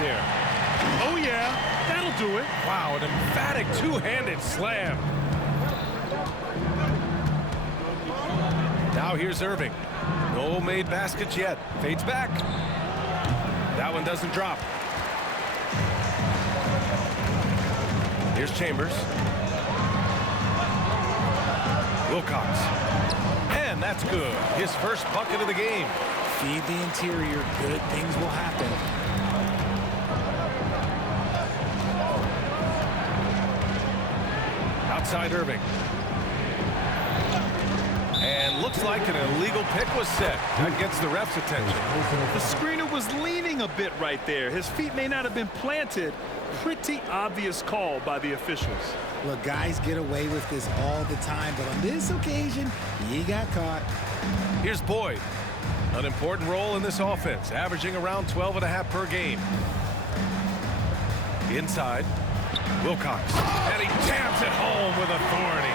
there. Oh, yeah, that'll do it. Wow, an emphatic two-handed slam. Now here's Irving. No made baskets yet. Fades back. That one doesn't drop. Here's Chambers. Wilcox. And that's good. His first bucket of the game. Feed the interior. Good things will happen. Outside Irving. And looks like an illegal pick was set. That gets the ref's attention. The screener was leaning a bit right there. His feet may not have been planted. Pretty obvious call by the officials. Look, guys get away with this all the time, but on this occasion, he got caught. Here's Boyd. An important role in this offense, averaging around 12.5 per game. Inside, Wilcox. And he jams it home with authority.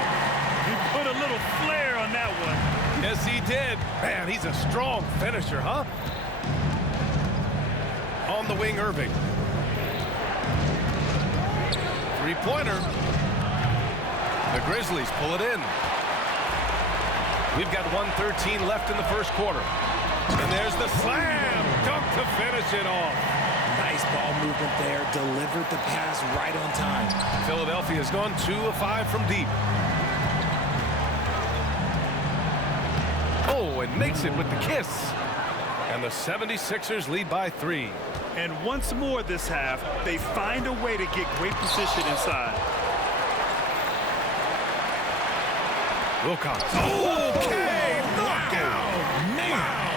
He put a little flair on that one. Yes, he did. Man, he's a strong finisher, huh? On the wing, Irving. Three-pointer. The Grizzlies pull it in. We've got 1:13 left in the first quarter. And there's the slam. Dunk to finish it off. Nice ball movement there. Delivered the pass right on time. Philadelphia's gone 2 of 5 from deep. Oh, and makes it with the kiss. And the 76ers lead by 3. And once more this half, they find a way to get great position inside. Wilcox. Okay, knockout. Wow.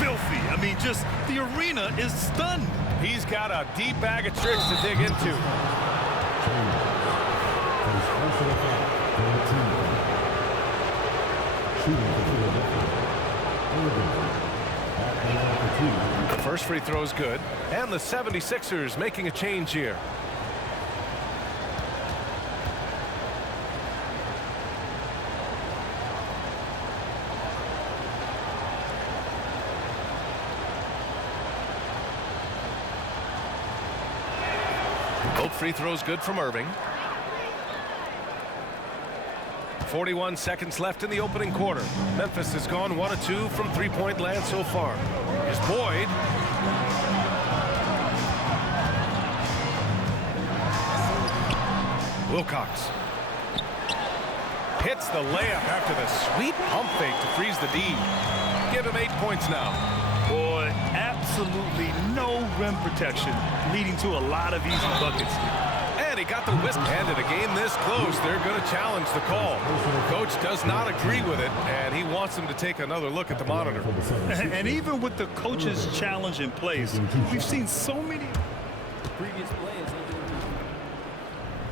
Filthy. I mean, just the arena is stunned. He's got a deep bag of tricks to dig into. The first free throw is good, and the 76ers making a change here. Both free throws good from Irving. 41 seconds left in the opening quarter. Memphis has gone 1 of 2 from three-point land so far. Here's Boyd. Wilcox. Hits the layup after the sweet pump fake to freeze the D. Give him 8 points now. Boy, absolutely no rim protection, leading to a lot of easy buckets. And he got the whisk. And in a game this close, they're going to challenge the call. Coach does not agree with it, and he wants them to take another look at the monitor. And even with the coach's challenge in place, we've seen so many previous plays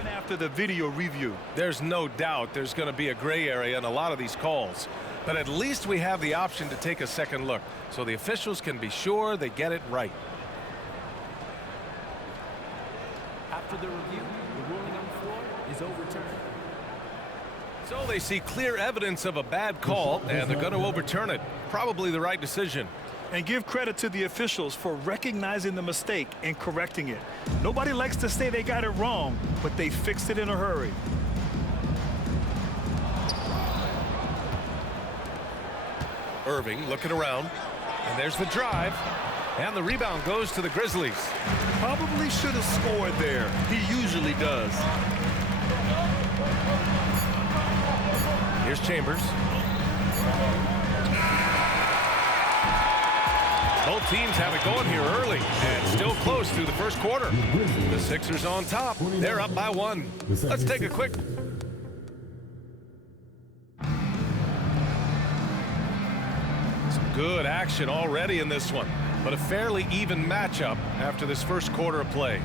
even after the video review. There's no doubt there's going to be a gray area in a lot of these calls. But at least we have the option to take a second look, so the officials can be sure they get it right. After the review, the ruling on the floor is overturned. So they see clear evidence of a bad call, and they're going to overturn it. Probably the right decision. And give credit to the officials for recognizing the mistake and correcting it. Nobody likes to say they got it wrong, but they fixed it in a hurry. Irving looking around, and there's the drive, and the rebound goes to the Grizzlies. Probably should have scored there. He usually does. Here's Chambers. Both teams have it going here early, and still close through the first quarter. The Sixers on top. They're up by 1. Let's take a quick... Good action already in this one, but a fairly even matchup after this first quarter of play.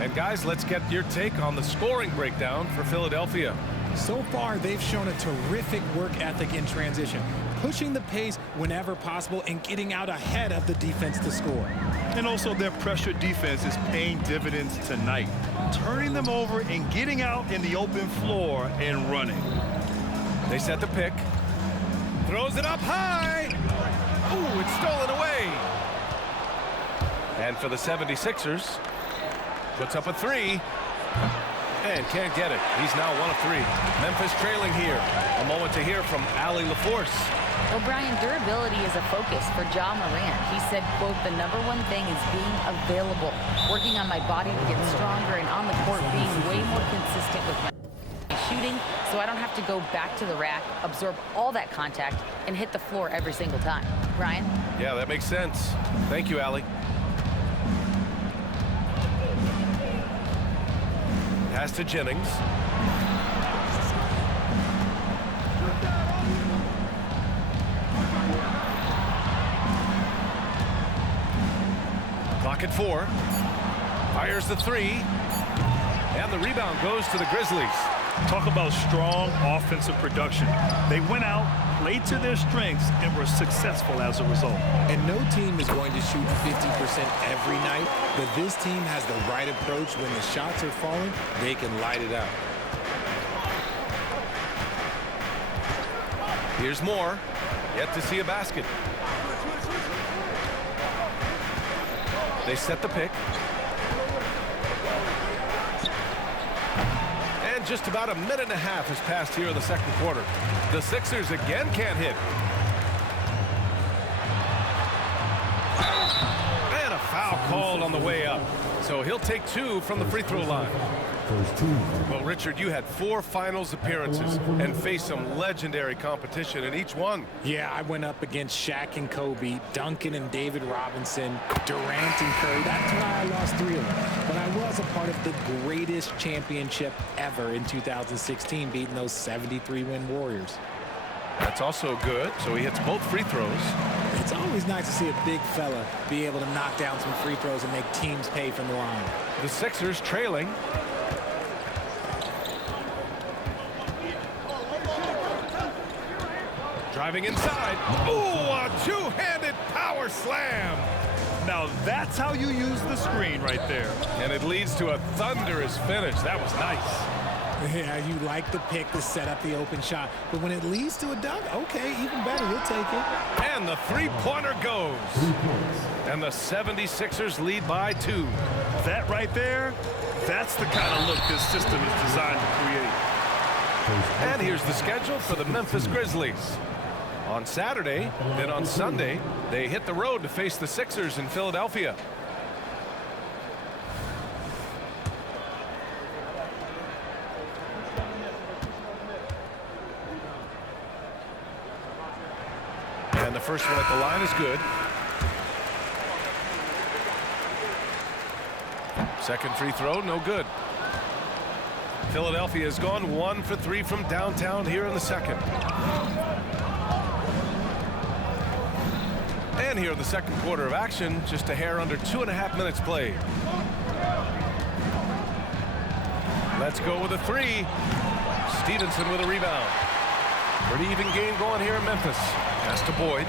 And guys, let's get your take on the scoring breakdown for Philadelphia. So far, they've shown a terrific work ethic in transition, pushing the pace whenever possible and getting out ahead of the defense to score. And also their pressure defense is paying dividends tonight, turning them over and getting out in the open floor and running. They set the pick. Throws it up high. Ooh, it's stolen away. And for the 76ers, puts up a three. And can't get it. He's now 1 of 3. Memphis trailing here. A moment to hear from Allie LaForce. Well, Brian, durability is a focus for Ja Morant. He said, quote, the #1 thing is being available, working on my body to get stronger, and on the court being way more consistent with my shooting, so I don't have to go back to the rack, absorb all that contact, and hit the floor every single time. Brian? Yeah, that makes sense. Thank you, Allie. Pass to Jennings. Clock at 4. Fires the 3. And the rebound goes to the Grizzlies. Talk about strong offensive production. They went out, played to their strengths, and were successful as a result. And no team is going to shoot 50% every night, but this team has the right approach. When the shots are falling, they can light it up. Here's Moore. Yet to see a basket. They set the pick. And just about a minute and a half has passed here in the second quarter. The Sixers again can't hit. And a foul called on the way up. So he'll take 2 from the free throw line. Well, Richard, you had 4 finals appearances and faced some legendary competition in each one. Yeah, I went up against Shaq and Kobe, Duncan and David Robinson, Durant and Curry. That's why I lost 3 of them. But I was a part of the greatest championship ever in 2016, beating those 73-win Warriors. That's also good. So he hits both free throws. It's always nice to see a big fella be able to knock down some free throws and make teams pay from the line. The Sixers trailing. Driving inside. Ooh, a two-handed power slam. Now that's how you use the screen right there. And it leads to a thunderous finish. That was nice. Yeah, you like the pick to set up the open shot. But when it leads to a dunk, okay, even better, you'll take it. And the three-pointer goes. And the 76ers lead by 2. That right there, that's the kind of look this system is designed to create. And here's the schedule for the Memphis Grizzlies. On Saturday, then on Sunday, they hit the road to face the Sixers in Philadelphia. And the first one at the line is good. Second free throw, no good. Philadelphia has gone 1 for 3 from downtown here in the second. And here in the second quarter of action, just a hair under 2.5 minutes played. Let's go with a 3. Stevenson with a rebound. Pretty even game going here in Memphis. Pass to Boyd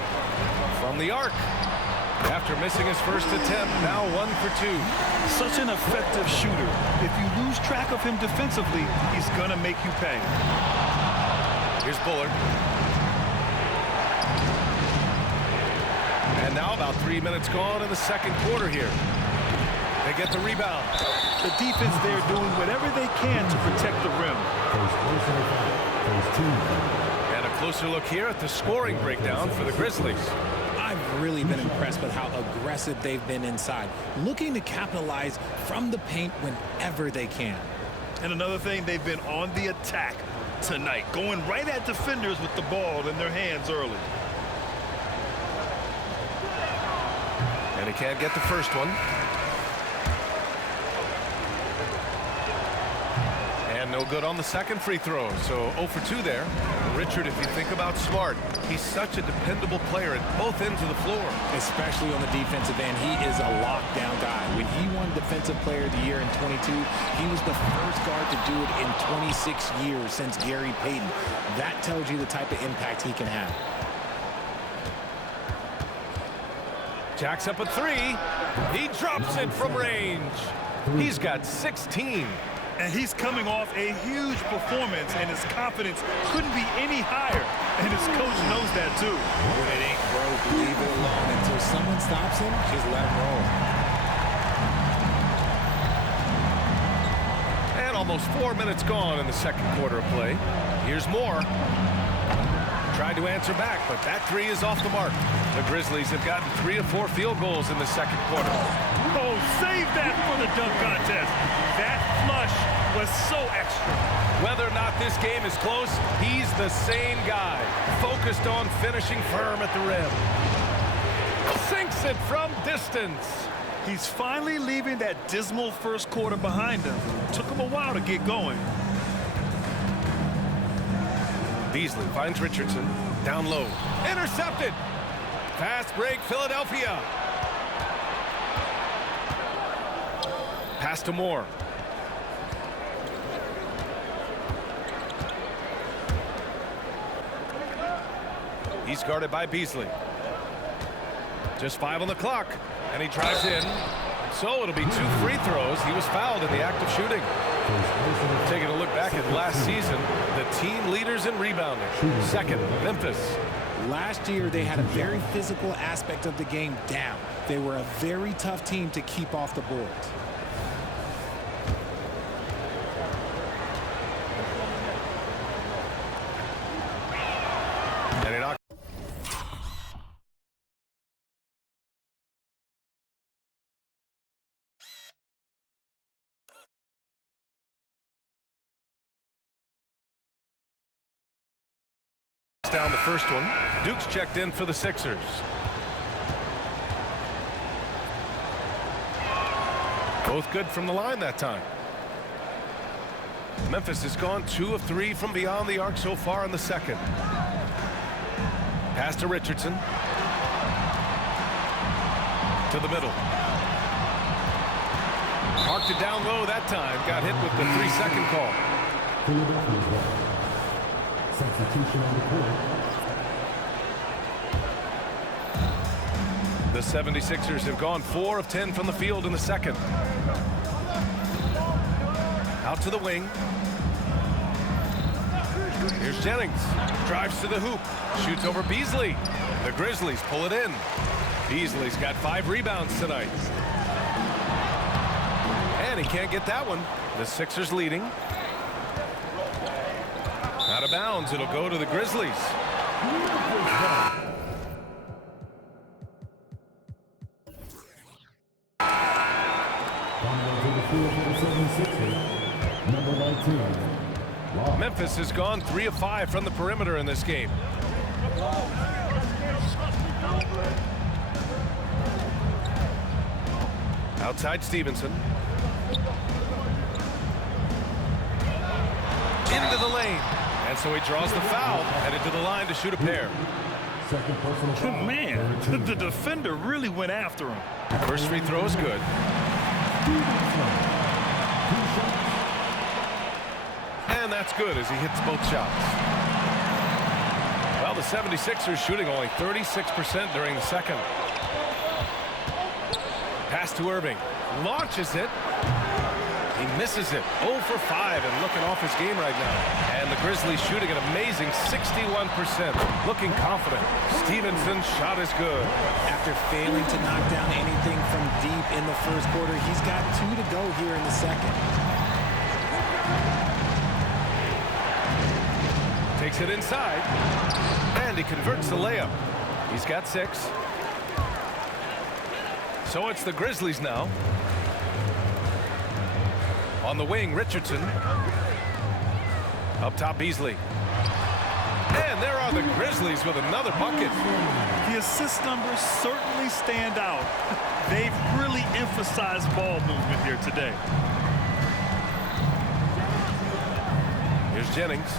from the arc. After missing his first attempt, now 1 for 2. Such an effective shooter. If you lose track of him defensively, he's going to make you pay. Here's Bullard. And now about 3 minutes gone in the second quarter here. They get the rebound. The defense there doing whatever they can to protect the rim. And a closer look here at the scoring breakdown for the Grizzlies. I've really been impressed with how aggressive they've been inside, looking to capitalize from the paint whenever they can. And another thing, they've been on the attack tonight, going right at defenders with the ball in their hands early. And he can't get the first one. And no good on the second free throw. So 0 for 2 there. Richard, if you think about Smart, he's such a dependable player at both ends of the floor. Especially on the defensive end, he is a lockdown guy. When he won Defensive Player of the Year in 22, he was the first guard to do it in 26 years since Gary Payton. That tells you the type of impact he can have. Jacks up a 3. He drops it from range. He's got 16. And he's coming off a huge performance, and his confidence couldn't be any higher. And his coach knows that, too. When it ain't broke, leave it alone. Until someone stops him, just let him roll. Almost 4 minutes gone in the second quarter of play. Here's Moore. Tried to answer back, but that three is off the mark. The Grizzlies have gotten 3 of 4 field goals in the second quarter. Oh, save that for the dunk contest. That flush was so extra. Whether or not this game is close, he's the same guy, focused on finishing firm at the rim. Sinks it from distance. He's finally leaving that dismal first quarter behind him. Took him a while to get going. Beasley finds Richardson. Down low. Intercepted. Fast break, Philadelphia. Pass to Moore. He's guarded by Beasley. Just 5 on the clock. And he drives in. So it'll be 2 free throws. He was fouled in the act of shooting. Taking a look back at last season, the team leaders in rebounding. Second, Memphis. Last year, they had a very physical aspect of the game down. They were a very tough team to keep off the boards. And it knocked. Down the first one. Duke's checked in for the Sixers. Both good from the line that time. Memphis has gone 2 of 3 from beyond the arc so far in the second. Pass to Richardson. To the middle. Marked it down low that time. Got hit with the 3-second call. Substitution on the court. The 76ers have gone 4 of 10 from the field in the second. Out to the wing. Here's Jennings. Drives to the hoop. Shoots over Beasley. The Grizzlies pull it in. Beasley's got 5 rebounds tonight. And he can't get that one. The Sixers leading. Out of bounds. It'll go to the Grizzlies. Number 19. Memphis has gone 3 of 5 from the perimeter in this game. Outside Stevenson. Into the lane. And so he draws the foul, headed to the line to shoot a pair. Second personal foul. Man, the defender really went after him. First free throw is good. And that's good as he hits both shots. Well, the 76ers shooting only 36% during the second. Pass to Irving. Launches it. He misses it. 0 for 5 and looking off his game right now. And the Grizzlies shooting an amazing 61%. Looking confident. Stevenson's shot is good. After failing to knock down anything from deep in the first quarter, he's got 2 to go here in the second. Takes it inside. And he converts the layup. He's got 6. So it's the Grizzlies now. On the wing, Richardson. Up top, Beasley. And there are the Grizzlies with another bucket. The assist numbers certainly stand out. They've really emphasized ball movement here today. Here's Jennings.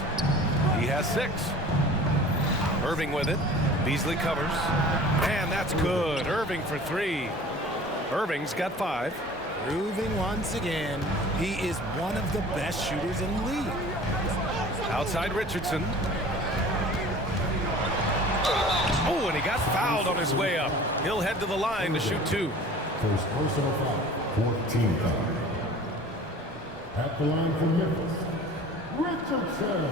He has 6. Irving with it. Beasley covers. And that's good. Irving for 3. Irving's got 5. Proving once again, he is one of the best shooters in the league. Outside Richardson. Oh, and he got fouled on his way up. He'll head to the line to shoot 2. First personal foul. 14 foul. At the line for Memphis, Richardson.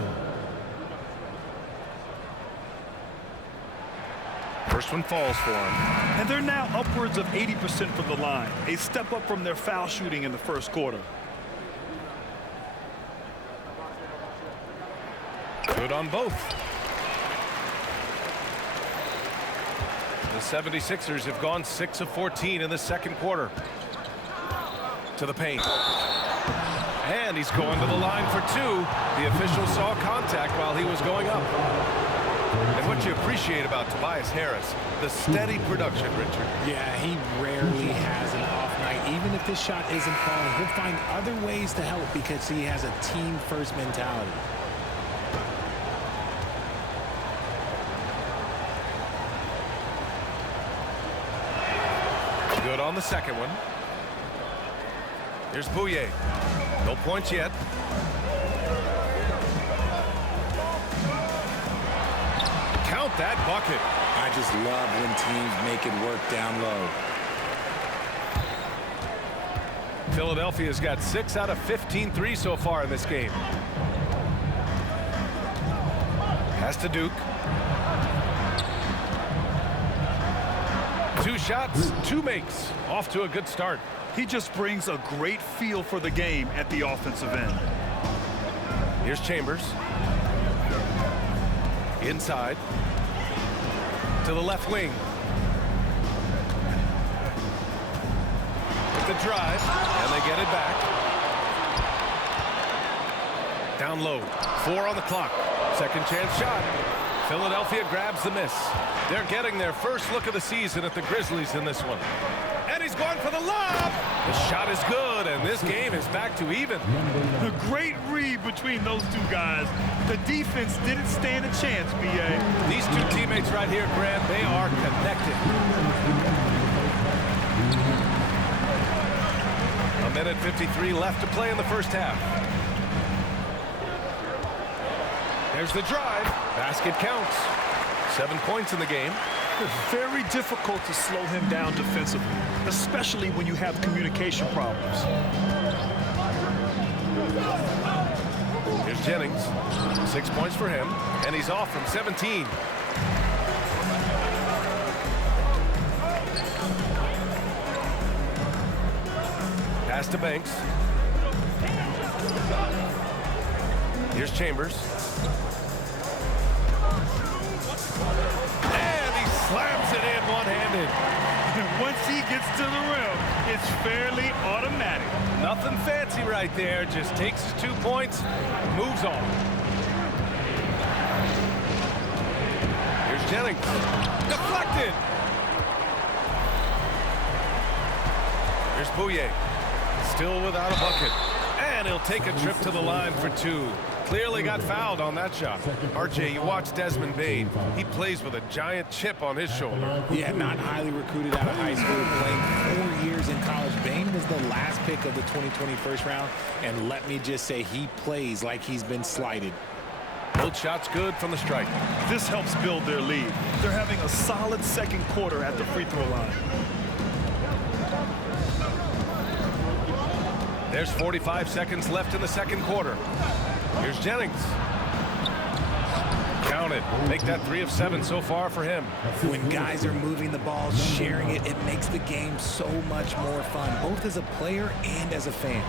First one falls for him. And they're now upwards of 80% from the line. A step up from their foul shooting in the first quarter. Good on both. The 76ers have gone 6 of 14 in the second quarter. To the paint. And he's going to the line for two. The official saw contact while he was going up. And what you appreciate about Tobias Harris, the steady production, Richard. Yeah, he rarely has an off night. Even if this shot isn't falling, he'll find other ways to help because he has a team-first mentality. Good on the second one. Here's Bouye. No points yet. Count that bucket. I just love when teams make it work down low. Philadelphia's got 6 out of 15 threes so far in this game. Pass to Duke. 2 shots, 2 makes. Off to a good start. He just brings a great feel for the game at the offensive end. Here's Chambers. Inside. To the left wing. With the drive, and they get it back. Down low. 4 on the clock. Second chance shot. Philadelphia grabs the miss. They're getting their first look of the season at the Grizzlies in this one. And he's going for the lob. The shot is good, and this game is back to even. A great read between those two guys. The defense didn't stand a chance, B.A. These two teammates right here, Grant, they are connected. A minute 53 left to play in the first half. There's the drive. Basket counts. 7 points in the game. It's very difficult to slow him down defensively, especially when you have communication problems. Here's Jennings. 6 points for him, and he's off from 17. Pass to Banks. Here's Chambers. And he slams it in one-handed. Once he gets to the rim, it's fairly automatic. Nothing fancy right there. Just takes his 2 points, moves on. Here's Jennings. Deflected. Here's Bouye. Still without a bucket. And he'll take a trip to the line for 2. Clearly got fouled on that shot. RJ, you watch Desmond Bane. He plays with a giant chip on his shoulder. Yeah, not highly recruited out of high school, playing 4 years in college. Bane was the last pick of the 2020 first round, and let me just say he plays like he's been slighted. Both shots good from the strike. This helps build their lead. They're having a solid second quarter at the free throw line. There's 45 seconds left in the second quarter. Here's Jennings. Count it. Make that 3 of 7 so far for him. When guys are moving the ball, sharing it, it makes the game so much more fun, both as a player and as a fan.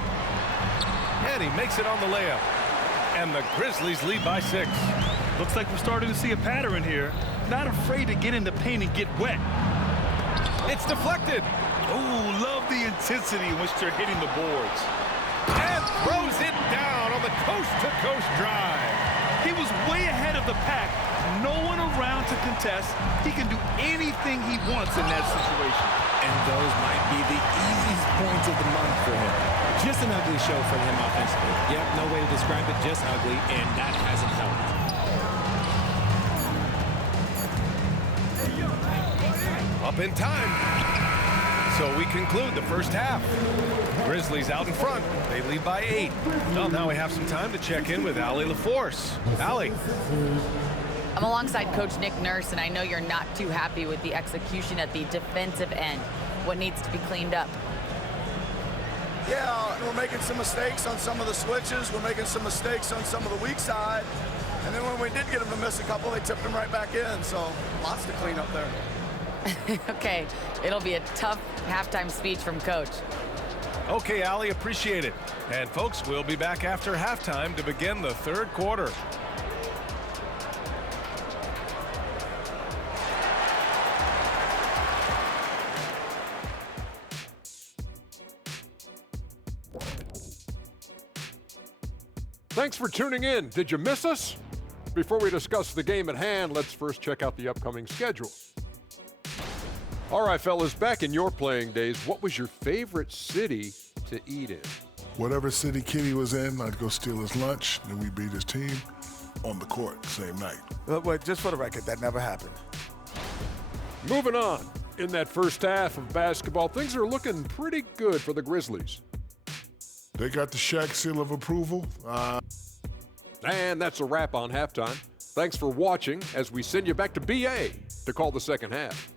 And he makes it on the layup. And the Grizzlies lead by 6. Looks like we're starting to see a pattern here. Not afraid to get in the paint and get wet. It's deflected. Oh, love the intensity in which they're hitting the boards. And throws it down on the coast-to-coast drive. He was way ahead of the pack. No one around to contest. He can do anything he wants in that situation. And those might be the easiest points of the month for him. Just an ugly show for him offensively. Yep, no way to describe it, just ugly, and that hasn't helped. Up in time. So we conclude the first half. Grizzlies out in front. They lead by 8. Well, now we have some time to check in with Allie LaForce. Allie. I'm alongside Coach Nick Nurse, and I know you're not too happy with the execution at the defensive end. What needs to be cleaned up? Yeah, we're making some mistakes on some of the switches. We're making some mistakes on some of the weak side. And then when we did get them to miss a couple, they tipped them right back in. So lots to clean up there. Okay, it'll be a tough halftime speech from Coach. Okay, Allie, appreciate it. And folks, we'll be back after halftime to begin the third quarter. Thanks for tuning in. Did you miss us? Before we discuss the game at hand, let's first check out the upcoming schedule. All right, fellas, back in your playing days, what was your favorite city to eat in? Whatever city Kitty was in, I'd go steal his lunch, then we beat his team on the court same night. Wait, just for the record, that never happened. Moving on. In that first half of basketball, things are looking pretty good for the Grizzlies. They got the Shaq seal of approval. And that's a wrap on halftime. Thanks for watching as we send you back to BA to call the second half.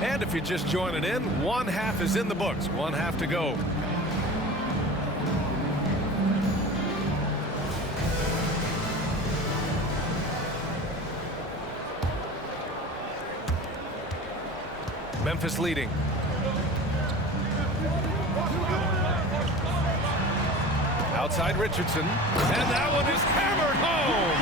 And if you're just joining in, one half is in the books. One half to go. Memphis leading. Outside Richardson. And that one is hammered home.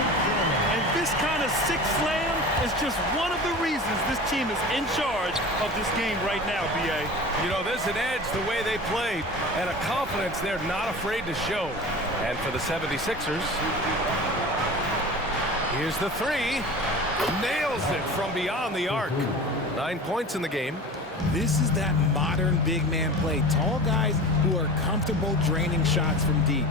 And this kind of sick slam is just one of the reasons this team is in charge of this game right now, B.A. You know, there's an edge the way they played and a confidence they're not afraid to show. And for the 76ers, here's the three. Nails it from beyond the arc. 9 points in the game. This is that modern big man play. Tall guys who are comfortable draining shots from deep.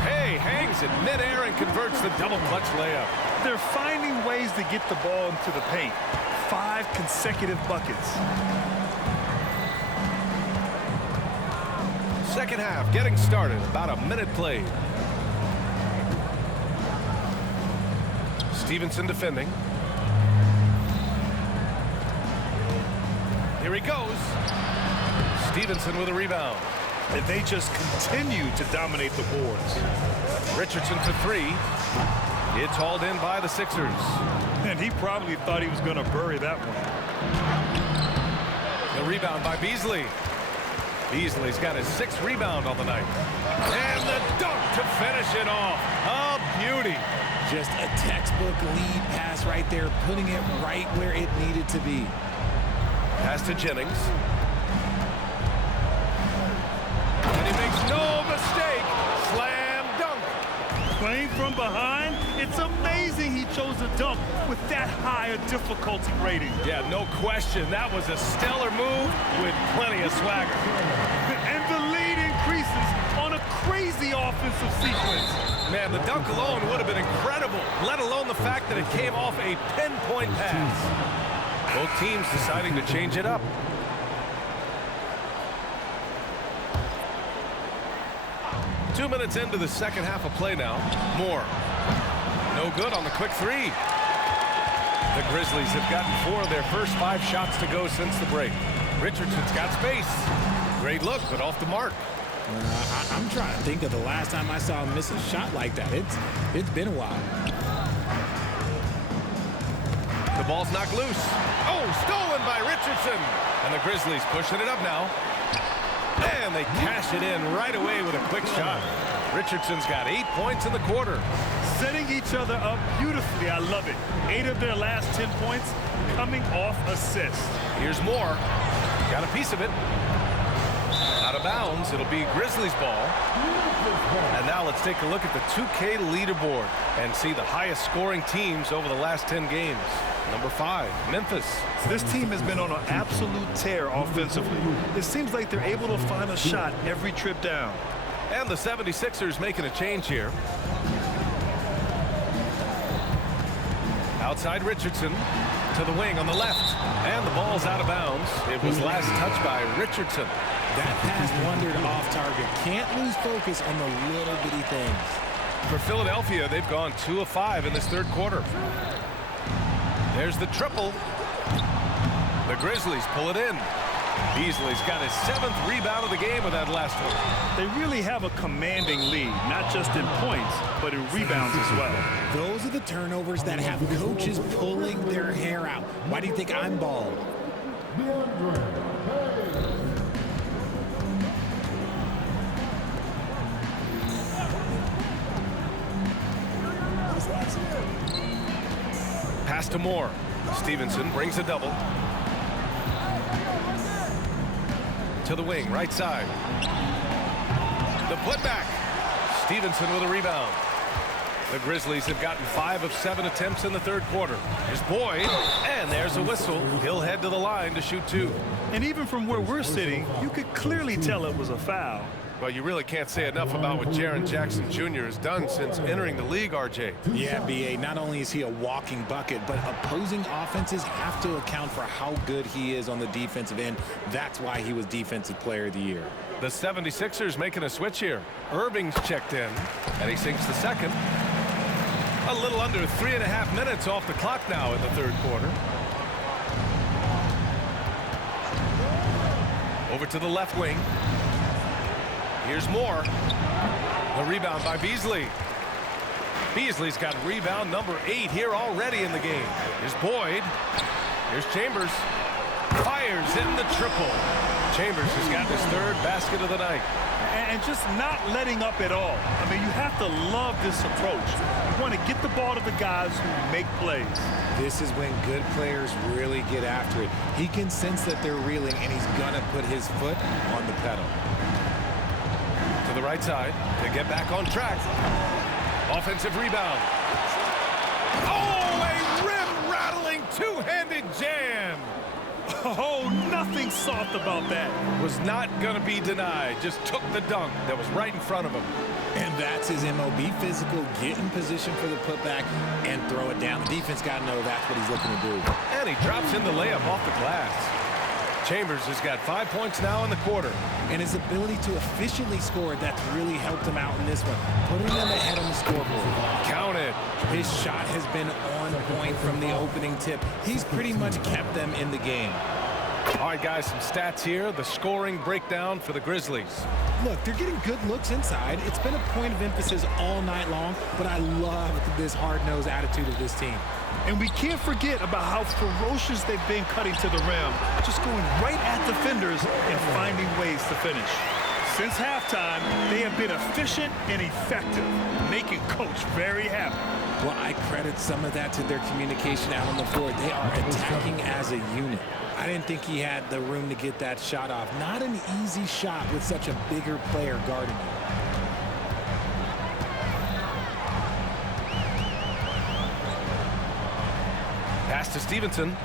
Hay hangs in midair and converts the double clutch layup. They're finding ways to get the ball into the paint. 5 consecutive buckets. Second half getting started. About a minute played. Stevenson defending. Here he goes. Stevenson with a rebound. And they just continue to dominate the boards. Richardson for three. It's hauled in by the Sixers. And he probably thought he was going to bury that one. The rebound by Beasley. Beasley's got his 6th rebound on the night. And the dunk to finish it off. A beauty. Just a textbook lead pass right there, putting it right where it needed to be. Pass to Jennings. And he makes no mistake. Slam dunk. Playing from behind, it's amazing he chose a dunk with that high a difficulty rating. Yeah, no question. That was a stellar move with plenty of swagger. And the lead increases on a crazy offensive sequence. Man, the dunk alone would have been incredible, let alone the fact that it came off a pinpoint pass. Both teams deciding to change it up. Two minutes into the second half of play now. Moore. No good on the quick three. The Grizzlies have gotten 4 of their first 5 shots to go since the break. Richardson's got space. Great look, but off the mark. I'm trying to think of the last time I saw him miss a shot like that. It's been a while. The ball's knocked loose. Oh, stolen by Richardson. And the Grizzlies pushing it up now. And they cash it in right away with a quick shot. Richardson's got 8 points in the quarter. Setting each other up beautifully. I love it. 8 of their last 10 points coming off assists. Here's Moore. Got a piece of it. Out of bounds. It'll be Grizzlies ball. And now let's take a look at the 2K leaderboard and see the highest scoring teams over the last 10 games. Number 5, Memphis. This team has been on an absolute tear offensively. It seems like they're able to find a shot every trip down. And the 76ers making a change here. Outside Richardson to the wing on the left. And the ball's out of bounds. It was last touched by Richardson. That pass wandered off target. Can't lose focus on the little bitty things. For Philadelphia, they've gone 2 of 5 in this third quarter. There's the triple. The Grizzlies pull it in. Beasley's got his 7th rebound of the game with that last one. They really have a commanding lead, not just in points, but in rebounds as well. Those are the turnovers that have coaches pulling their hair out. Why do you think I'm bald? Pass to Moore. Stevenson brings a double. To the wing, right side. The putback. Stevenson with a rebound. The Grizzlies have gotten 5 of 7 attempts in the third quarter. Here's Boyd, and there's a whistle. He'll head to the line to shoot 2. And even from where we're sitting, you could clearly tell it was a foul. Well, you really can't say enough about what Jaren Jackson Jr. has done since entering the league, RJ. Yeah, B.A., not only is he a walking bucket, but opposing offenses have to account for how good he is on the defensive end. That's why he was Defensive Player of the Year. The 76ers making a switch here. Irving's checked in, and he sinks the second. A little under 3.5 minutes off the clock now in the third quarter. Over to the left wing. Here's Moore. The rebound by Beasley. Beasley's got rebound number 8 here already in the game. Here's Boyd. Here's Chambers. Fires in the triple. Chambers has got his 3rd basket of the night. And just not letting up at all. I mean, you have to love this approach. You want to get the ball to the guys who make plays. This is when good players really get after it. He can sense that they're reeling, and he's going to put his foot on the pedal. To the right side to get back on track. Offensive rebound. Oh, a rim-rattling two-handed jam. Oh, nothing soft about that. Was not going to be denied. Just took the dunk that was right in front of him. And that's his MOB, physical, get in position for the putback and throw it down. The defense got to know that's what he's looking to do. And he drops in the layup off the glass. Chambers has got 5 points now in the quarter. And his ability to efficiently score, that's really helped him out in this one, putting them ahead on the scoreboard. Count it. His shot has been on point from the opening tip. He's pretty much kept them in the game. All right, guys, some stats here. The scoring breakdown for the Grizzlies. Look, they're getting good looks inside. It's been a point of emphasis all night long, but I love this hard-nosed attitude of this team. And we can't forget about how ferocious they've been cutting to the rim, just going right at defenders and finding ways to finish. Since halftime, they have been efficient and effective, making Coach very happy. Well, I credit some of that to their communication out on the floor. They are attacking as a unit. I didn't think he had the room to get that shot off. Not an easy shot with such a bigger player guarding him. Pass to Stevenson.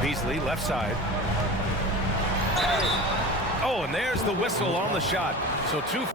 Beasley, left side. Oh, and there's the whistle on the shot. So 2.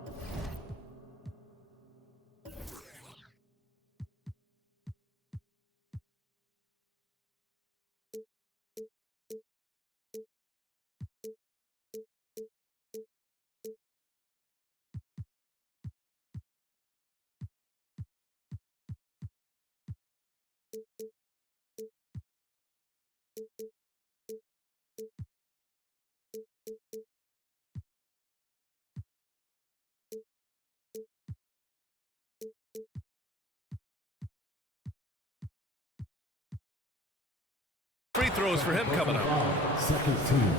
Free throws for him coming up.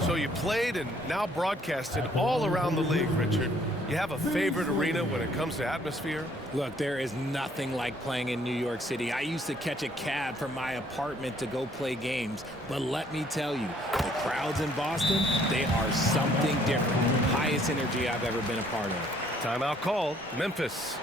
So you played and now broadcasted all around the league, Richard. You have a favorite arena when it comes to atmosphere? Look, there is nothing like playing in New York City. I used to catch a cab from my apartment to go play games. But let me tell you, the crowds in Boston, they are something different. Highest energy I've ever been a part of. Timeout called. Memphis.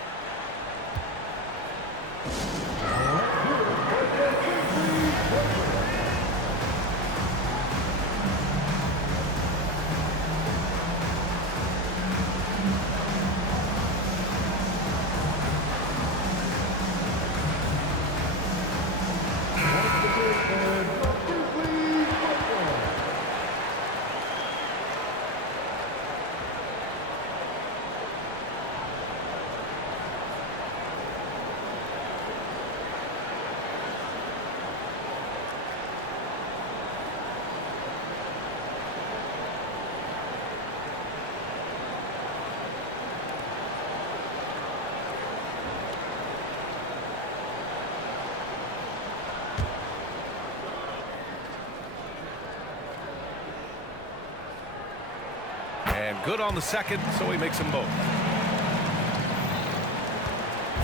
And good on the second, so he makes them both.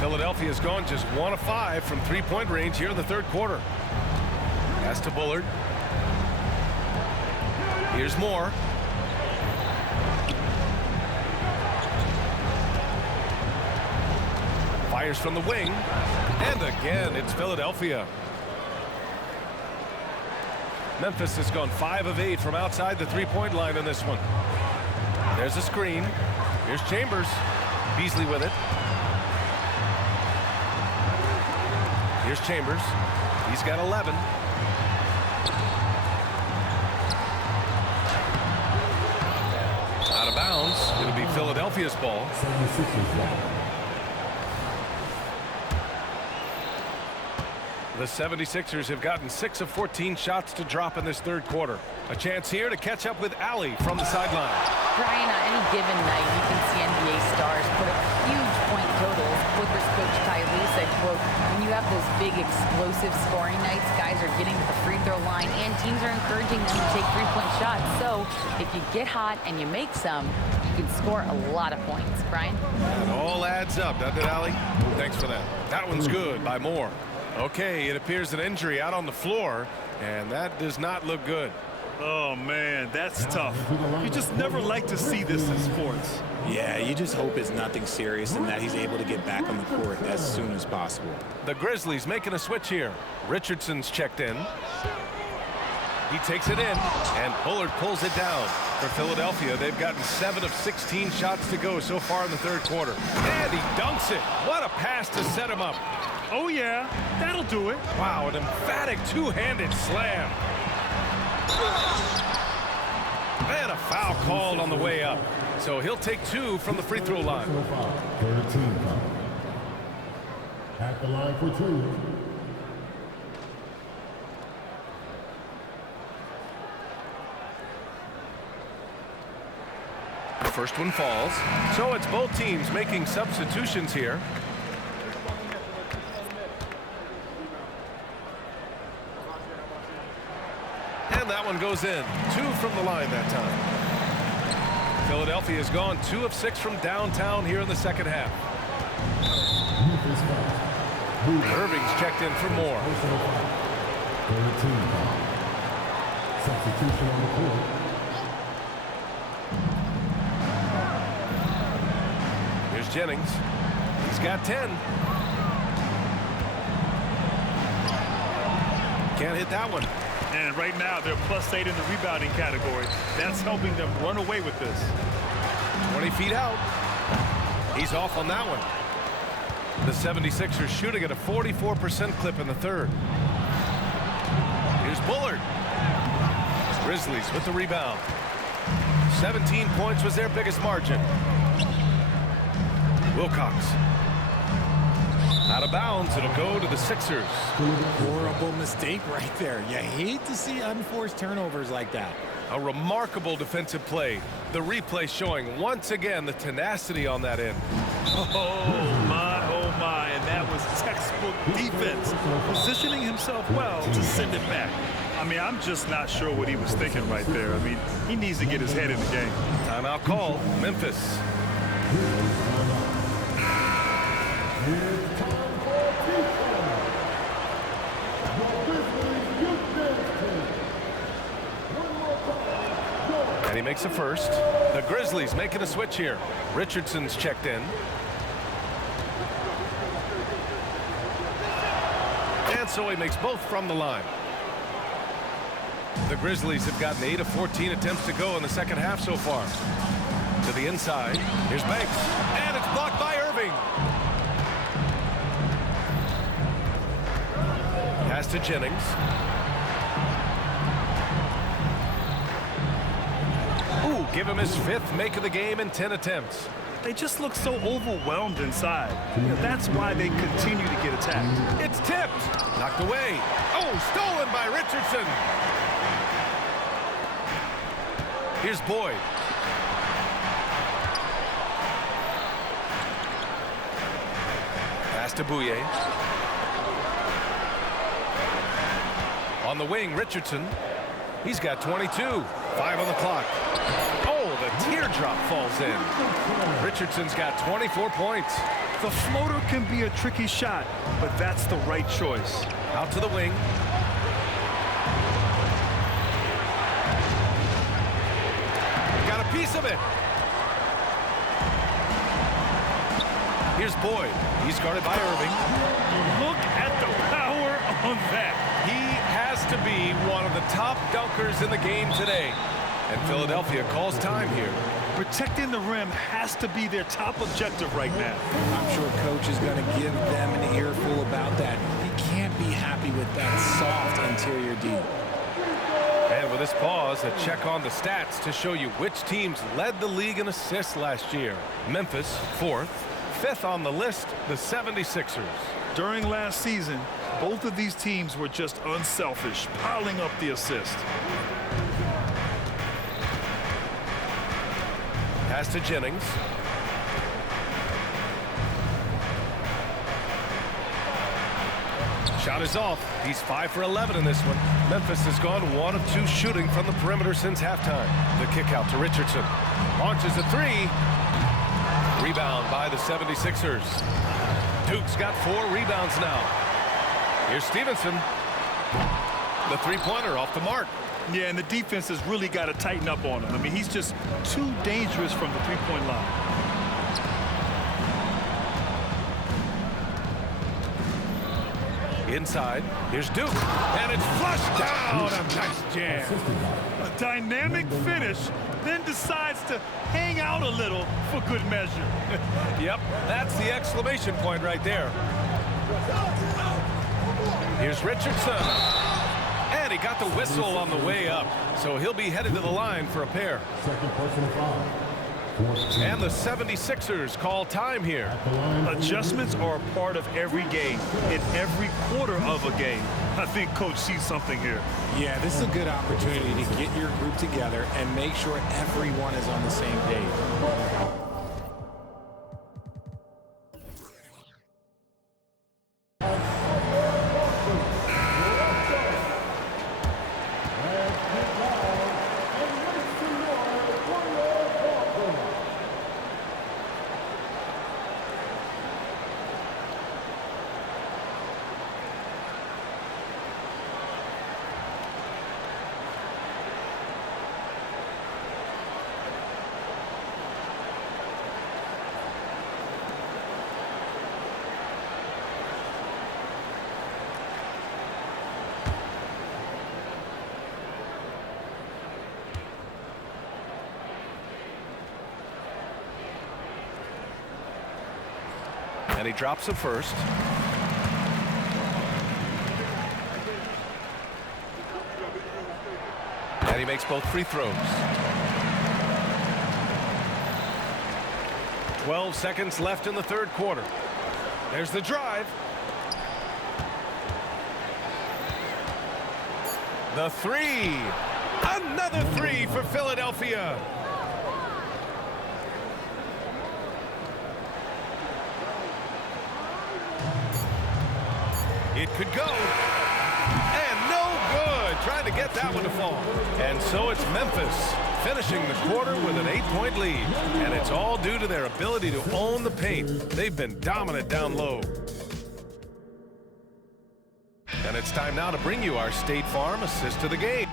Philadelphia's gone just 1 of 5 from three-point range here in the third quarter. Pass to Bullard. Here's Moore. Fires from the wing. And again, it's Philadelphia. Memphis has gone 5 of 8 from outside the three-point line in this one. There's a screen. Here's Chambers. Beasley with it. Here's Chambers. He's got 11. Out of bounds. It'll be Philadelphia's ball. 76ers ball. The 76ers have gotten 6 of 14 shots to drop in this third quarter. A chance here to catch up with Ali from the sideline. Brian, on any given night, you can see NBA stars put up huge point totals. Clippers coach Ty Lue said, quote, when you have those big explosive scoring nights, guys are getting to the free throw line and teams are encouraging them to take three-point shots. So if you get hot and you make some, you can score a lot of points. Brian? It all adds up, doesn't it, Ali? Thanks for that. That one's good by Moore. Okay, it appears an injury out on the floor, and that does not look good. Oh, man, that's tough. You just never like to see this in sports. Yeah, you just hope it's nothing serious and that he's able to get back on the court as soon as possible. The Grizzlies making a switch here. Richardson's checked in. He takes it in, and Bullard pulls it down. For Philadelphia, they've gotten 7 of 16 shots to go so far in the third quarter. And he dunks it. What a pass to set him up. Oh, yeah, that'll do it. Wow, an emphatic two-handed slam. And a foul called on the way up. So he'll take 2 from the free throw line. Third team foul. At the line for 2. The first one falls. So it's both teams making substitutions here. And that one goes in. 2 from the line that time. Philadelphia has gone 2 of 6 from downtown here in the second half. Irving's checked in for Moore. Third team foul. Substitution on the court. Here's Jennings. He's got 10. Can't hit that one. And right now, they're +8 in the rebounding category. That's helping them run away with this. 20 feet out. He's off on that one. The 76ers shooting at a 44% clip in the third. Here's Bullard. Grizzlies with the rebound. 17 points was their biggest margin. Wilcox. Out of bounds. It'll go to the Sixers. Horrible mistake right there. You hate to see unforced turnovers like that. A remarkable defensive play. The replay showing once again the tenacity on that end. Oh, my. And that was textbook defense. Positioning himself well to send it back. I mean, I'm just not sure what he was thinking right there. I mean, he needs to get his head in the game. Timeout call. Memphis. And he makes a first. The Grizzlies making a switch here. Richardson's checked in. And so he makes both from the line. The Grizzlies have gotten 8 of 14 attempts to go in the second half so far. To the inside. Here's Banks. And it's blocked by Irving. Pass to Jennings. Ooh, give him his 5th make of the game in 10 attempts. They just look so overwhelmed inside. That's why they continue to get attacked. It's tipped. Knocked away. Oh, stolen by Richardson. Here's Boyd. Pass to Bouye. On the wing, Richardson. He's got 22. 5 on the clock. Oh, the teardrop falls in. Richardson's got 24 points. The floater can be a tricky shot, but that's the right choice. Out to the wing. Got a piece of it. Here's Boyd. He's guarded by Irving. Look at the power on that. He has to be one of the top dunkers in the game today. And Philadelphia calls time here. Protecting the rim has to be their top objective right now. I'm sure coach is going to give them an earful about that. He can't be happy with that soft interior D. And with this pause, a check on the stats to show you which teams led the league in assists last year. Memphis, 4th. 5th on the list, the 76ers. During last season, both of these teams were just unselfish, piling up the assist. Pass to Jennings. Shot is off. He's 5 for 11 in this one. Memphis has gone 1 of 2 shooting from the perimeter since halftime. The kick out to Richardson. Launches a 3. Rebound by the 76ers. Duke's got 4 rebounds now. Here's Stevenson. The three-pointer off the mark. Yeah, and the defense has really got to tighten up on him. I mean, he's just too dangerous from the three-point line. Inside, here's Duke, and it's flushed down. A nice jam. A dynamic finish, then decides to hang out a little for good measure. Yep, that's the exclamation point right there. Here's Richardson. And he got the whistle on the way up, so he'll be headed to the line for a pair. Second personal foul. And the 76ers call time here. Adjustments are a part of every game, in every quarter of a game. I think coach sees something here. Yeah, this is a good opportunity to get your group together and make sure everyone is on the same page. And he drops it first. And he makes both free throws. 12 seconds left in the third quarter. There's the drive. The 3. Another 3 for Philadelphia. It could go. And no good. Trying to get that one to fall. And so it's Memphis finishing the quarter with an 8-point lead. And it's all due to their ability to own the paint. They've been dominant down low. And it's time now to bring you our State Farm assist to the game.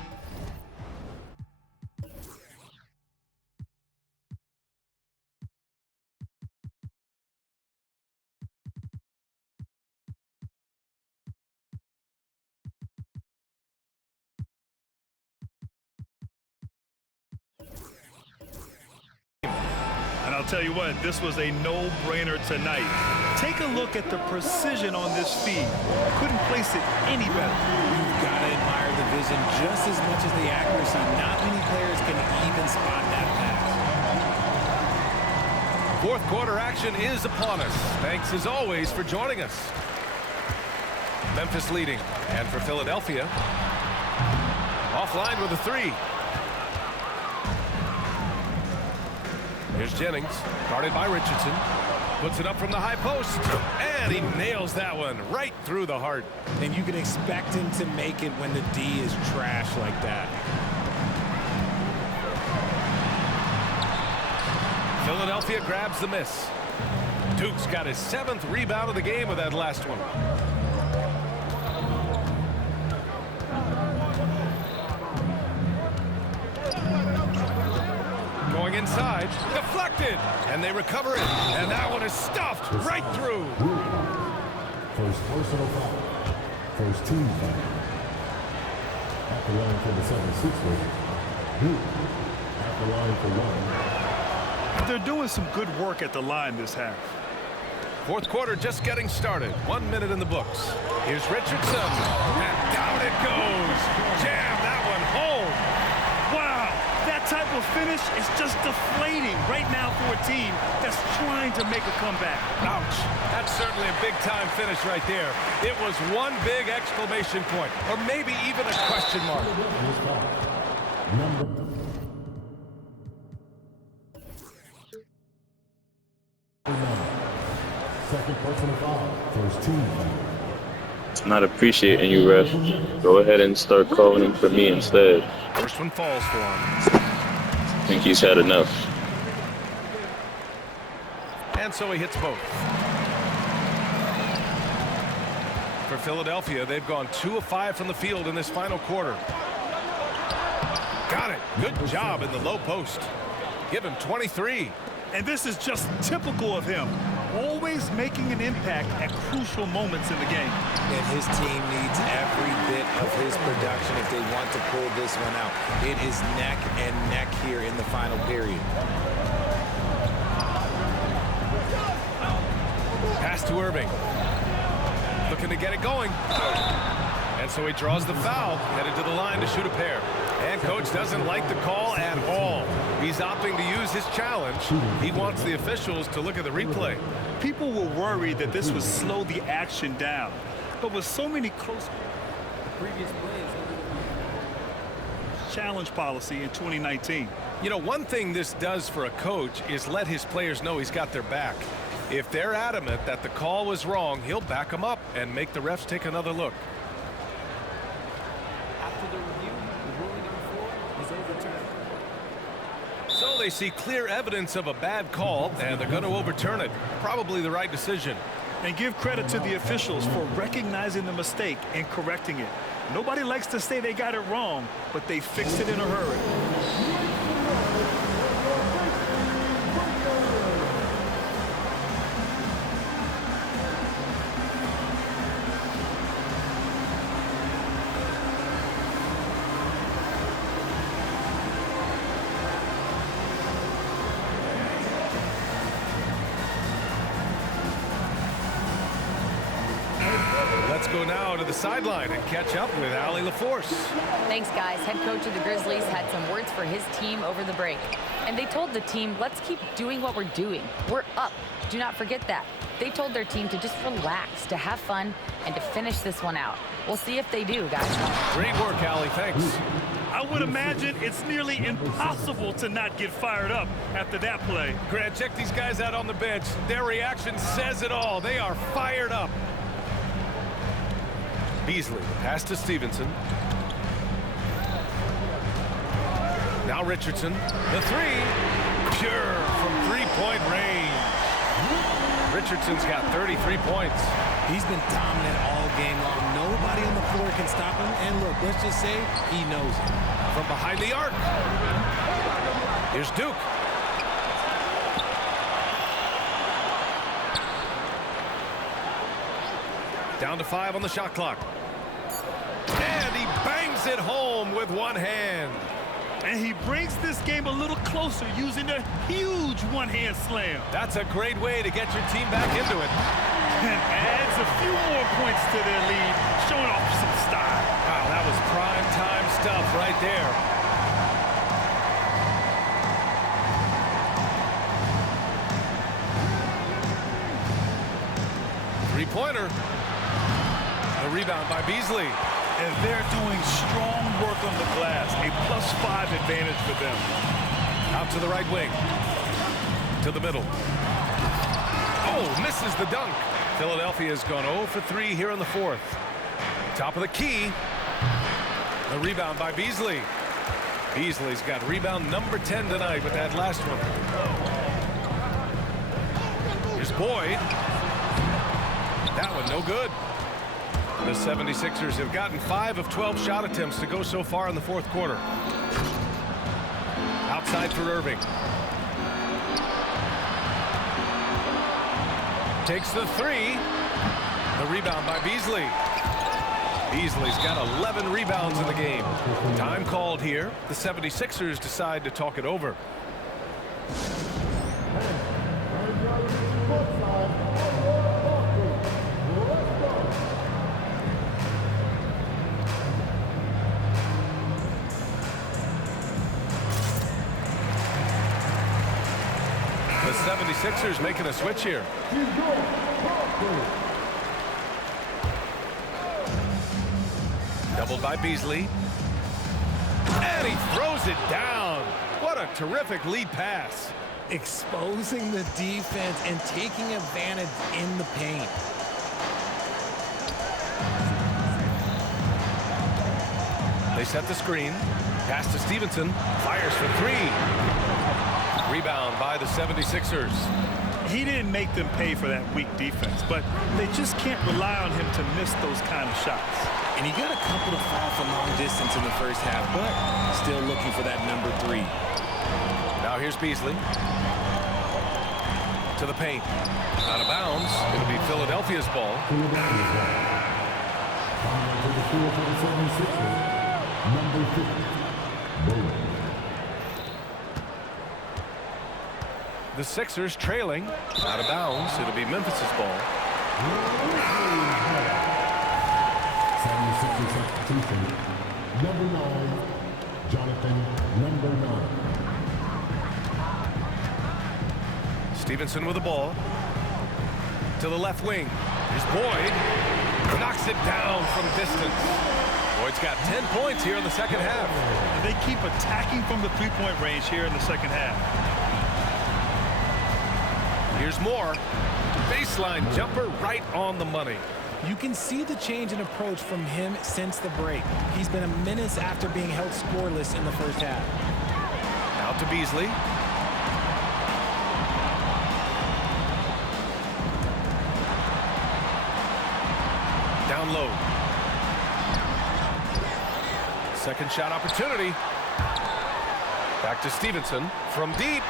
And I'll tell you what, this was a no-brainer tonight. Take a look at the precision on this feed. Couldn't place it any better. You've got to admire the vision just as much as the accuracy. Not many players can even spot that pass. Fourth quarter action is upon us. Thanks as always for joining us. Memphis leading, and for Philadelphia, offline with a 3. Here's Jennings, guarded by Richardson. Puts it up from the high post, and he nails that one right through the heart. And you can expect him to make it when the D is trash like that. Philadelphia grabs the miss. Duke's got his 7th rebound of the game with that last one. Going inside, deflected, and they recover it. And that one is stuffed right through. First personal foul. First team foul. At the line for the 7-6er. Duke. At the line for 1. They're doing some good work at the line this half. Fourth quarter just getting started. 1 minute in the books. Here's Richardson. And down it goes. Jam that one home. Wow, that type of finish is just deflating right now for a team that's trying to make a comeback. Ouch. That's certainly a big-time finish right there. It was one big exclamation point, or maybe even a question mark. Number second personal foul. First team foul. Not appreciating you, ref. Go ahead and start calling him for me instead. First one falls for him. I think he's had enough. And so he hits both. For Philadelphia, they've gone 2 of 5 from the field in this final quarter. Got it. Good job in the low post. Give him 23. And this is just typical of him. Always making an impact at crucial moments in the game. And his team needs every bit of his production if they want to pull this one out. It is neck and neck here in the final period. Pass to Irving. Looking to get it going. And so he draws the foul, headed to the line to shoot a pair. And coach doesn't like the call at all. He's opting to use his challenge. He wants the officials to look at the replay. People were worried that this would slow the action down. But with so many close Previous plays. challenge policy in 2019. You know, one thing this does for a coach is let his players know he's got their back. If they're adamant that the call was wrong, he'll back them up and make the refs take another look. After the review, the ruling on the floor is overturned. So they see clear evidence of a bad call, and they're going to overturn it. Probably the right decision. And give credit to the officials for recognizing the mistake and correcting it. Nobody likes to say they got it wrong, but they fixed it in a hurry. Let's go now to the sideline and catch up with Allie LaForce. Thanks, guys. Head coach of the Grizzlies had some words for his team over the break. And they told the team, let's keep doing what we're doing. We're up. Do not forget that. They told their team to just relax, to have fun, and to finish this one out. We'll see if they do, guys. Great work, Allie. Thanks. I would imagine it's nearly impossible to not get fired up after that play. Grant, check these guys out on the bench. Their reaction says it all. They are fired up. Beasley, pass to Stevenson. Now Richardson, the three, pure from three-point range. Richardson's got 33 points. He's been dominant all game long. Nobody on the floor can stop him. And look, let's just say he knows it. From behind the arc. Here's Duke. Down to 5 on the shot clock. And he bangs it home with one hand. And he brings this game a little closer using a huge one-hand slam. That's a great way to get your team back into it. And adds a few more points to their lead, showing off some style. Wow, that was prime time stuff right there. Three-pointer. The rebound by Beasley. And they're doing strong work on the glass. A +5 advantage for them. Out to the right wing. To the middle. Oh, misses the dunk. Philadelphia's gone 0 for 3 here in the fourth. Top of the key. The rebound by Beasley. Beasley's got rebound number 10 tonight with that last one. Here's Here's Boyd. That one no good. The 76ers have gotten 5 of 12 shot attempts to go so far in the fourth quarter. Outside for Irving. Takes the 3. The rebound by Beasley. Beasley's got 11 rebounds in the game. Time called here. The 76ers decide to talk it over. The 76ers making a switch here. Doubled by Beasley. And he throws it down. What a terrific lead pass. Exposing the defense and taking advantage in the paint. They set the screen. Pass to Stevenson. Fires for 3. Rebound by the 76ers. He didn't make them pay for that weak defense, but they just can't rely on him to miss those kind of shots. And he got a couple to fall from long distance in the first half, but still looking for that number 3. Now here's Beasley. To the paint. Out of bounds. It'll be Philadelphia's ball. Number 50, Boyd. The Sixers trailing. Out of bounds. It'll be Memphis's ball. 76 substitution. Number 9, Jonathan, number 9. Stevenson with the ball. To the left wing. Here's Boyd. Knocks it down from distance. Boyd's got 10 points here in the second half. They keep attacking from the three-point range here in the second half. Here's Moore. Baseline jumper right on the money. You can see the change in approach from him since the break. He's been a menace after being held scoreless in the first half. Out to Beasley. Down low. Second shot opportunity. Back to Stevenson from deep.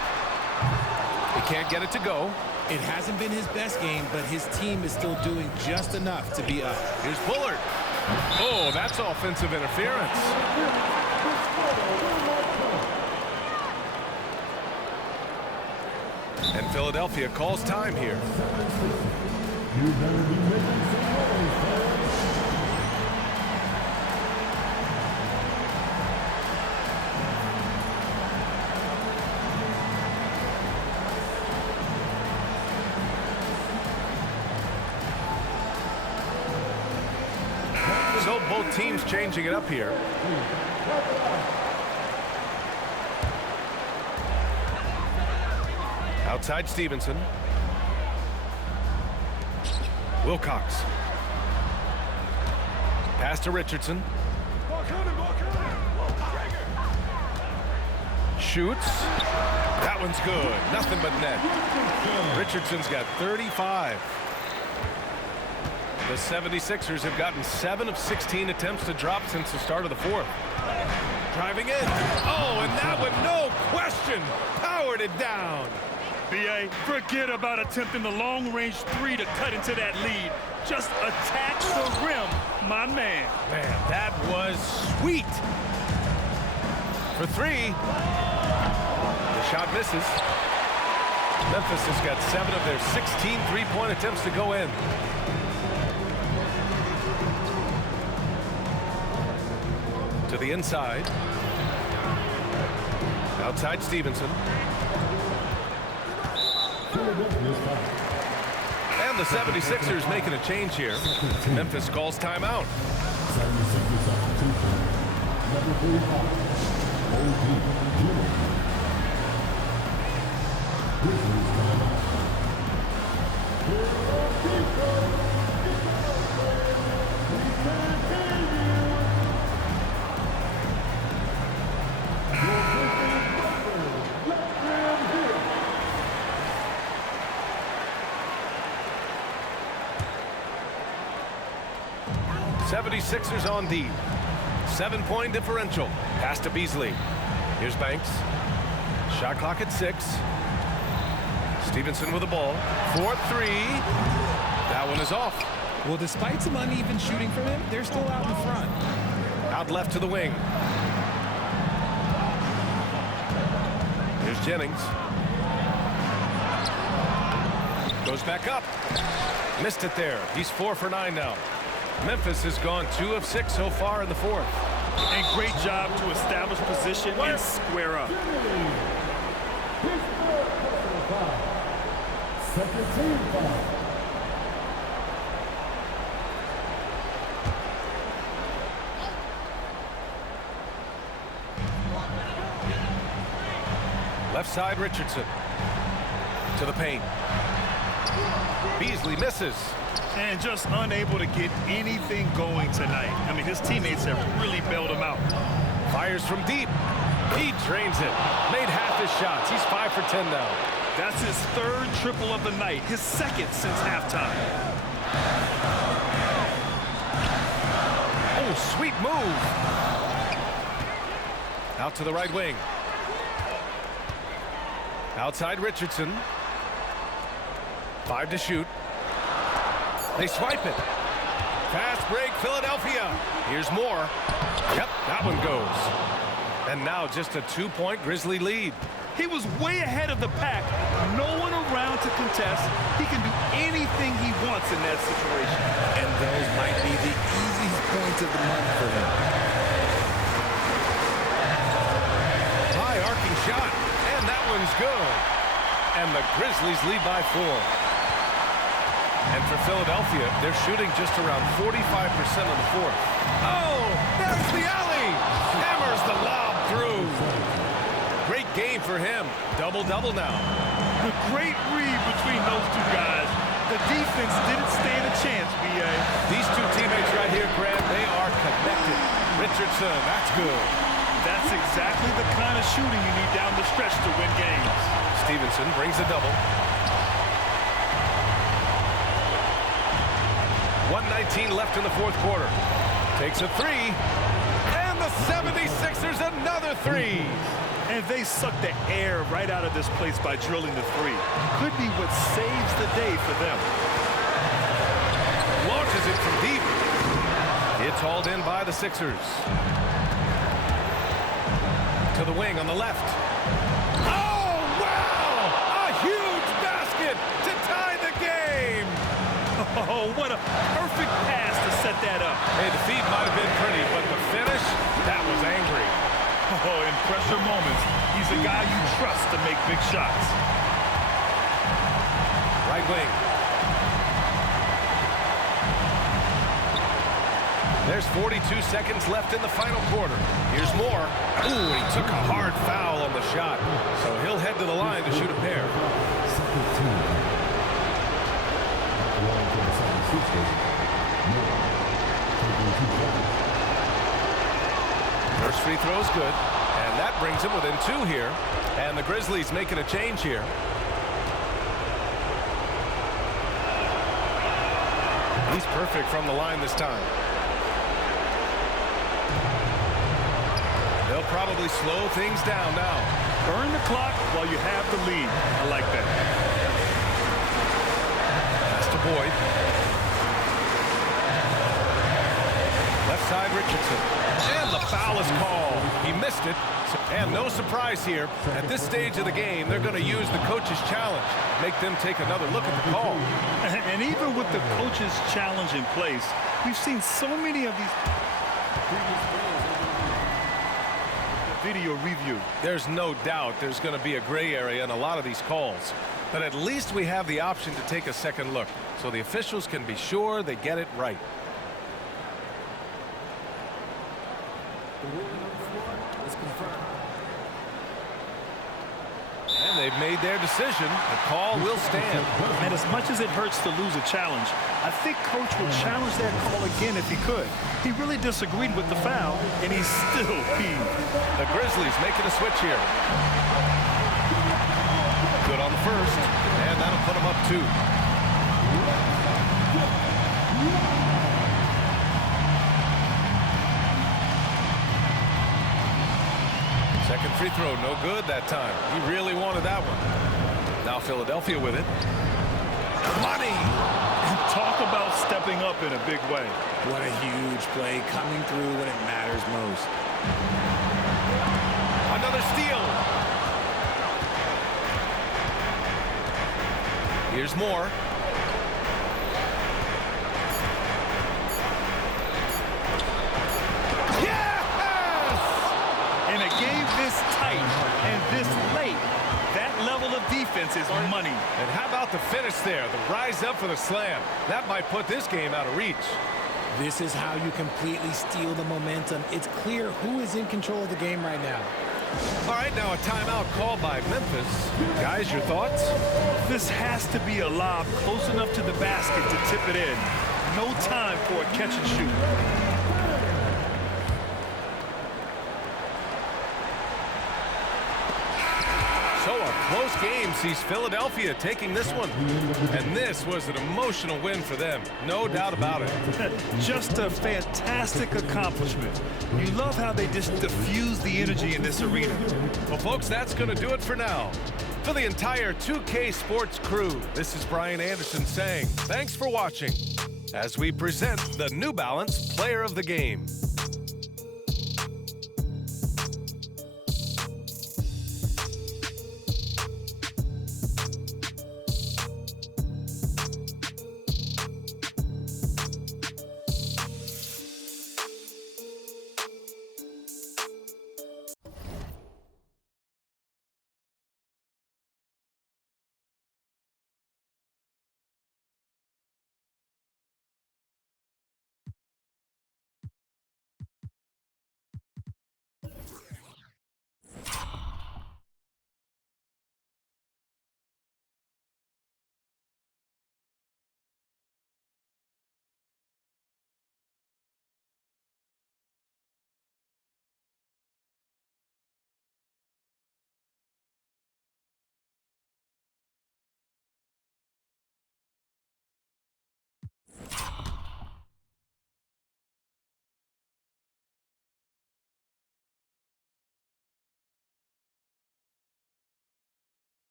He can't get it to go. It hasn't been his best game, but his team is still doing just enough to be up. Here's Bullard. Oh, that's offensive interference. And Philadelphia calls time here. You better be making some noise, fans. So both teams changing it up here. Outside Stevenson. Wilcox. Pass to Richardson. Shoots. That one's good. Nothing but net. Richardson's got 35. The 76ers have gotten 7 of 16 attempts to drop since the start of the fourth. Driving in. Oh, and that one, no question, powered it down. B.A., forget about attempting the long-range 3 to cut into that lead. Just attack the rim, my man. Man, that was sweet. For 3. The shot misses. Memphis has got 7 of their 16 three-point attempts to go in. To the inside. Outside Stevenson. And the 76ers making a change here. Memphis calls timeout. 76 substitution. Number 45, OG Jimmy. Grizzlies timeout. 76ers on D. 7-point differential. Pass to Beasley. Here's Banks. Shot clock at 6. Stevenson with the ball. 4-3. That one is off. Well, despite some uneven shooting from him, they're still out in front. Out left to the wing. Here's Jennings. Goes back up. Missed it there. He's 4 for 9 now. Memphis has gone 2 of 6 so far in the fourth. And great job to establish position and square up. Second team foul. Left side, Richardson. To the paint. Beasley misses. And just unable to get anything going tonight. I mean, his teammates have really bailed him out. Fires from deep. He drains it. Made half his shots. He's 5 for 10 now. That's his 3rd triple of the night, his 2nd since halftime. Oh, sweet move. Out to the right wing. Outside Richardson. 5 to shoot. They swipe it. Fast break, Philadelphia. Here's more. Yep, that one goes. And now just a 2-point Grizzly lead. He was way ahead of the pack. No one around to contest. He can do anything he wants in that situation. And those might be the easiest points of the month for him. High arcing shot. And that one's good. And the Grizzlies lead by 4. And for Philadelphia, they're shooting just around 45% in the fourth. Oh, there's the alley. Hammers the lob through. Great game for him. Double-double now. A great read between those two guys. The defense didn't stand a chance, B.A. These two teammates right here, Grant, they are connected. Richardson, that's good. That's exactly the kind of shooting you need down the stretch to win games. Stevenson brings a double. 1:19 left in the fourth quarter. Takes a 3. And the 76ers another 3. And they suck the air right out of this place by drilling the 3. Could be what saves the day for them. Launches it from deep. It's hauled in by the Sixers. To the wing on the left. Oh, wow! A huge basket to tie the game! Oh, what a perfect pass to set that up. Hey, the feed might have been pretty, but the finish, that was angry. Oh, in pressure moments, he's a guy you trust to make big shots. Right wing. There's 42 seconds left in the final quarter. Here's more. Ooh, he took a hard foul on the shot. So he'll head to the line to shoot a pair. Second team. Line for the 76ers. First free throw is good. And that brings him within 2 here. And the Grizzlies making a change here. He's perfect from the line this time. They'll probably slow things down now. Burn the clock while you have the lead. I like that. That's to Boyd. Left side, Richardson. And the foul is called. He missed it. And no surprise here. At this stage of the game, they're going to use the coach's challenge. Make them take another look at the call. And even with the coach's challenge in place, we've seen so many of these video review. There's no doubt there's going to be a gray area in a lot of these calls. But at least we have the option to take a second look, so the officials can be sure they get it right. The ruling on the floor is confirmed. And they've made their decision. The call will stand. And as much as it hurts to lose a challenge, I think Coach would challenge that call again if he could. He really disagreed with the foul, and he's still peeved. The Grizzlies making a switch here. Good on the first, and that'll put them up 2. 2 Second free throw, no good that time. He really wanted that one. Now Philadelphia with it. Money! Talk about stepping up in a big way. What a huge play, coming through when it matters most. Another steal. Here's more. In a game this tight and this late, that level of defense is money. And how about the finish there? The rise up for the slam. That might put this game out of reach. This is how you completely steal the momentum. It's clear who is in control of the game right now. All right, now a timeout called by Memphis. Guys, your thoughts? This has to be a lob close enough to the basket to tip it in. No time for a catch and shoot. So a close game sees Philadelphia taking this one. And this was an emotional win for them. No doubt about it. Just a fantastic accomplishment. You love how they just diffuse the energy in this arena. Well, folks, that's going to do it for now. For the entire 2K Sports crew, this is Brian Anderson saying thanks for watching as we present the New Balance Player of the Game.